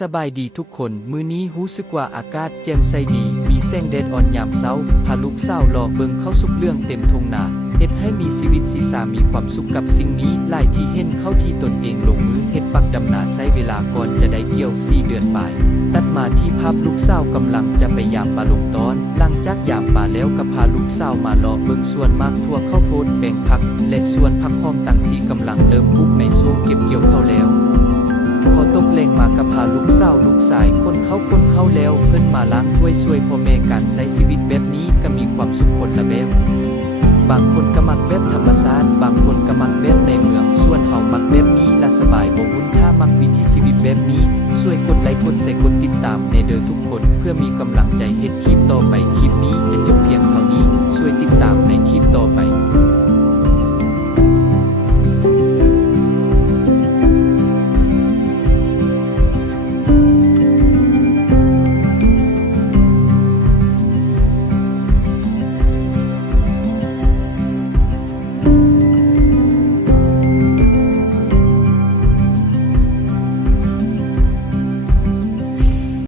สบายดีทุกคนมื้อนี้รู้สึกว่าอากาศแจ่มใสดีมีแสงแดดอ่อนยามเช้าพาลูกสาวรอเบิ่งเข้าสุกเรื่องเต็มทงนาเฮ็ดให้มีชีวิตสีสามีความสุขกับสิ่งนี้หลายที่เห็นเข้าที่ตนเองลงมือเฮ็ดปักดำนาใช้เวลาก่อนจะได้เกี่ยว4 เดือนปลายตัดมาที่ภาพลูกสาวกำลังจะไปยามปลาลงตอนหลังจากยามปลาแล้วก็พาลูกสาวมาเลาะเบิ่งสวนมากทั่วข้าวโพดแปลงผักและสวนผักหอมต่างที่กำลังเริ่มปลูกในช่วงเก็บเกี่ยวข้าวแล้วพอตกแรงมาก็พาลูกสาวลูกชายคนเขาแล้วเพิ่นมาล้างถ้วยช่วยพ่อแม่การใช้ชีวิตแบบนี้ก็มีความสุขคนละแบบบางคนก็มักแบบธรรมชาติบางคนก็มักแบบในเมืองส่วนเฮามักแบบนี้ละสบายบ่วุ่นถ้ามักวิถีชีวิตแบบนี้ช่วยกดไลค์กดแชร์กดติดตามในเด้อทุกคนเพื่อมีกำลังใจเฮ็ดคลิปต่อไปคลิปนี้จะจบเพียงเท่านี้ช่วยติดตามในคลิปต่อไป